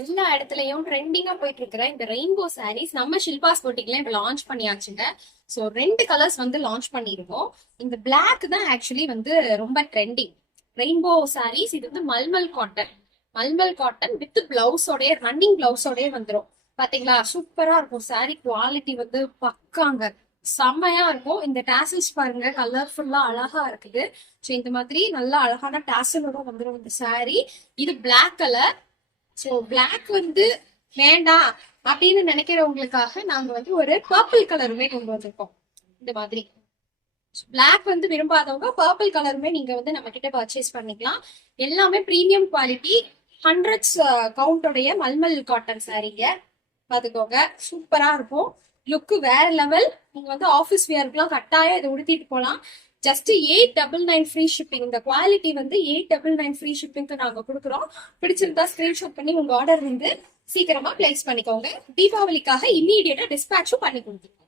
எல்லா இடத்துலயும் ட்ரெண்டிங்கா போயிட்டு இருக்கிற இந்த ரெயின்போ சாரீஸ் நம்ம ஷில்பாஸ் பொட்டிக்ல இப்ப லான்ச் பண்ணியாச்சுங்க. ஸோ 2 கலர்ஸ் வந்து லான்ச் பண்ணிருக்கோம். இந்த பிளாக் தான் ஆக்சுவலி வந்து ரொம்ப ட்ரெண்டிங். ரெயின்போ சாரீஸ் இது வந்து mulmul cotton. Mulmul cotton with பிளவுஸோடய ரன்னிங் பிளவுஸோடய வந்துடும். பாத்தீங்களா, சூப்பரா இருக்கும். சாரீ குவாலிட்டி வந்து பக்காங்க, செம்மையா இருக்கும். இந்த டாசல்ஸ் பாருங்க, கலர்ஃபுல்லா அழகா இருக்குது. ஸோ இந்த மாதிரி நல்லா அழகான டாசலோட வந்துடும் இந்த சாரீ. இது பிளாக் கலர். ஸோ பிளாக் வந்து வேண்டாம் அப்படின்னு நினைக்கிறவங்களுக்காக நாங்க வந்து ஒரு பர்பிள் கலருமே கொண்டு வந்திருக்கோம். இந்த மாதிரி பிளாக் வந்து விரும்பாதவங்க பர்பிள் கலருமே நீங்க வந்து நம்ம கிட்ட பர்ச்சேஸ் பண்ணிக்கலாம். எல்லாமே பிரீமியம் குவாலிட்டி, ஹண்ட்ரட்ஸ் கவுண்டோடைய மல்மல் காட்டன் சாரீங்க. பாத்துக்கோங்க, சூப்பரா இருக்கும். லுக்கு வேற லெவல். நீங்க வந்து ஆஃபீஸ் வியருக்குலாம் கட்டாயம் இதை உடுத்திட்டு போகலாம். Just 899 free shipping. இந்த குவாலிட்டி வந்து 899 ஃப்ரீ ஷிப்பிங்க்கு நாங்க கொடுக்குறோம். பிடிச்சிருந்தா ஸ்கிரீன்ஷாட் பண்ணி உங்க ஆர்டர் வந்து சீக்கிரமா பிளேஸ் பண்ணிக்கோங்க. தீபாவளிக்காக இம்மீடியட்டா டிஸ்பேச்சும் பண்ணி கொடுத்துருக்கோம்.